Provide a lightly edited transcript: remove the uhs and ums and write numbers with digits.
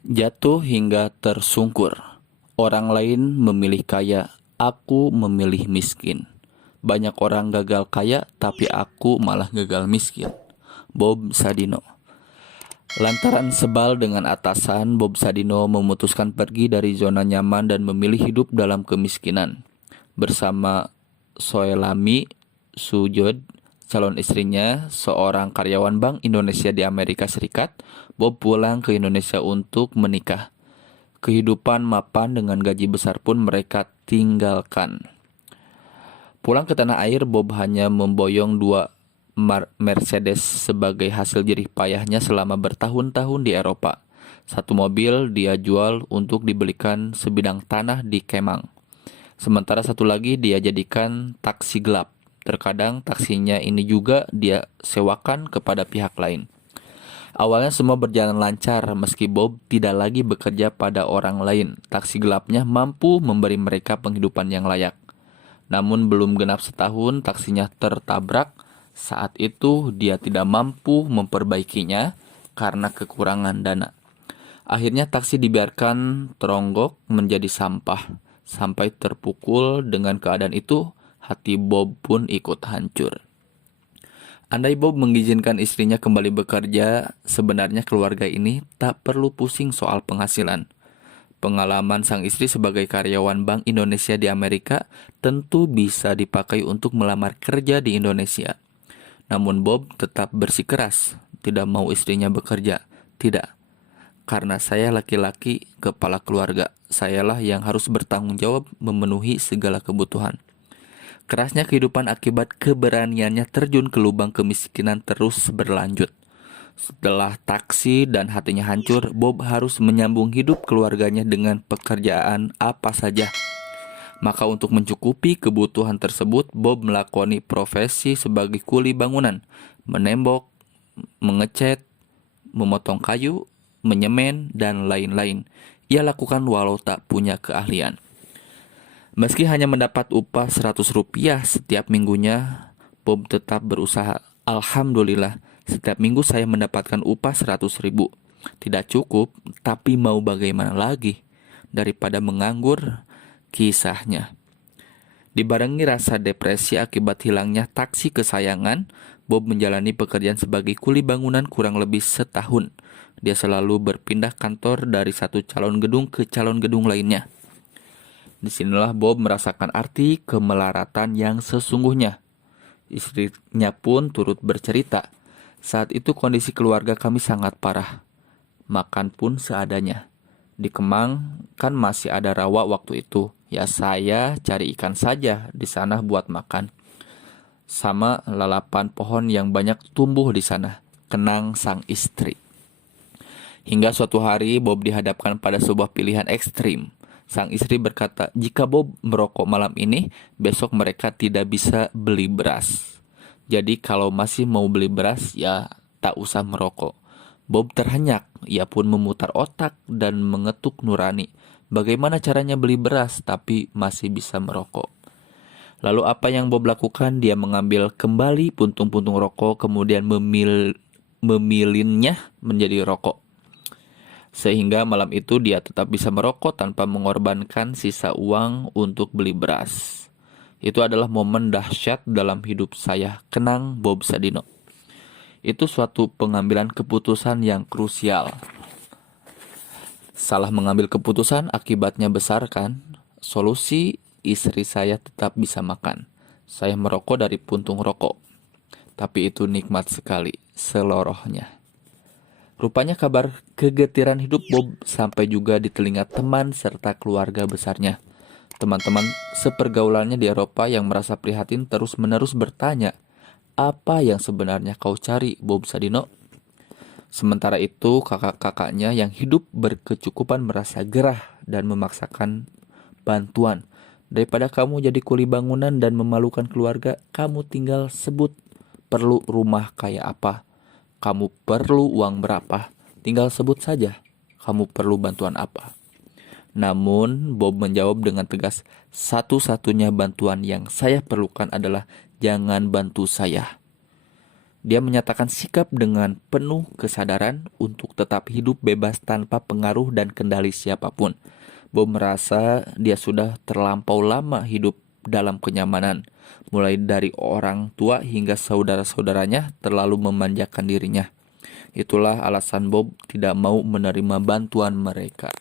Jatuh hingga tersungkur. Orang lain memilih kaya, aku memilih miskin. Banyak orang gagal kaya, tapi aku malah gagal miskin. Bob Sadino. Lantaran sebal dengan atasan, Bob Sadino memutuskan pergi dari zona nyaman dan memilih hidup dalam kemiskinan. Bersama Soelami Sujod, calon istrinya, seorang karyawan Bank Indonesia di Amerika Serikat, Bob pulang ke Indonesia untuk menikah. Kehidupan mapan dengan gaji besar pun mereka tinggalkan. Pulang ke tanah air, Bob hanya memboyong dua Mercedes sebagai hasil jerih payahnya selama bertahun-tahun di Eropa. Satu mobil dia jual untuk dibelikan sebidang tanah di Kemang. Sementara satu lagi dia jadikan taksi gelap. Terkadang taksinya ini juga dia sewakan kepada pihak lain. Awalnya semua berjalan lancar meski Bob tidak lagi bekerja pada orang lain. Taksi gelapnya mampu memberi mereka penghidupan yang layak. Namun belum genap setahun taksinya tertabrak. Saat itu dia tidak mampu memperbaikinya karena kekurangan dana. Akhirnya taksi dibiarkan teronggok menjadi sampah. Sampai terpukul dengan keadaan itu, hati Bob pun ikut hancur. Andai Bob mengizinkan istrinya kembali bekerja, sebenarnya keluarga ini tak perlu pusing soal penghasilan. Pengalaman sang istri sebagai karyawan Bank Indonesia di Amerika tentu bisa dipakai untuk melamar kerja di Indonesia. Namun Bob tetap bersikeras, tidak mau istrinya bekerja. Tidak, karena saya laki-laki kepala keluarga, sayalah yang harus bertanggung jawab memenuhi segala kebutuhan. Kerasnya kehidupan akibat keberaniannya terjun ke lubang kemiskinan terus berlanjut. Setelah taksi dan hatinya hancur, Bob harus menyambung hidup keluarganya dengan pekerjaan apa saja. Maka untuk mencukupi kebutuhan tersebut, Bob melakoni profesi sebagai kuli bangunan, menembok, mengecat, memotong kayu, menyemen, dan lain-lain. Ia lakukan walau tak punya keahlian. Meski hanya mendapat upah Rp100 setiap minggunya, Bob tetap berusaha. Alhamdulillah, setiap minggu saya mendapatkan upah 100.000. Tidak cukup, tapi mau bagaimana lagi? Daripada menganggur, kisahnya. Dibarengi rasa depresi akibat hilangnya taksi kesayangan, Bob menjalani pekerjaan sebagai kuli bangunan kurang lebih setahun. Dia selalu berpindah kantor dari satu calon gedung ke calon gedung lainnya. Disinilah Bob merasakan arti kemelaratan yang sesungguhnya. Istrinya pun turut bercerita. Saat itu kondisi keluarga kami sangat parah. Makan pun seadanya. Di Kemang kan masih ada rawa waktu itu. Ya saya cari ikan saja di sana buat makan. Sama lalapan pohon yang banyak tumbuh di sana. Kenang sang istri. Hingga suatu hari Bob dihadapkan pada sebuah pilihan ekstrim. Sang istri berkata, jika Bob merokok malam ini, besok mereka tidak bisa beli beras. Jadi kalau masih mau beli beras, ya tak usah merokok. Bob terhenyak, ia pun memutar otak dan mengetuk nurani. Bagaimana caranya beli beras tapi masih bisa merokok? Lalu apa yang Bob lakukan? Dia mengambil kembali puntung-puntung rokok, kemudian memilinnya menjadi rokok. Sehingga malam itu dia tetap bisa merokok tanpa mengorbankan sisa uang untuk beli beras. Itu adalah momen dahsyat dalam hidup saya, kenang Bob Sadino. Itu suatu pengambilan keputusan yang krusial. Salah mengambil keputusan akibatnya besar kan? Solusi, istri saya tetap bisa makan. Saya merokok dari puntung rokok. Tapi itu nikmat sekali, selorohnya. Rupanya kabar kegetiran hidup Bob sampai juga di telinga teman serta keluarga besarnya. Teman-teman sepergaulannya di Eropa yang merasa prihatin terus-menerus bertanya, apa yang sebenarnya kau cari, Bob Sadino? Sementara itu kakak-kakaknya yang hidup berkecukupan merasa gerah dan memaksakan bantuan. Daripada kamu jadi kuli bangunan dan memalukan keluarga, kamu tinggal sebut perlu rumah kayak apa. Kamu perlu uang berapa? Tinggal sebut saja. Kamu perlu bantuan apa? Namun Bob menjawab dengan tegas, satu-satunya bantuan yang saya perlukan adalah jangan bantu saya. Dia menyatakan sikap dengan penuh kesadaran untuk tetap hidup bebas tanpa pengaruh dan kendali siapapun. Bob merasa dia sudah terlampau lama hidup dalam kenyamanan, mulai dari orang tua hingga saudara-saudaranya terlalu memanjakan dirinya. Itulah alasan Bob tidak mau menerima bantuan mereka.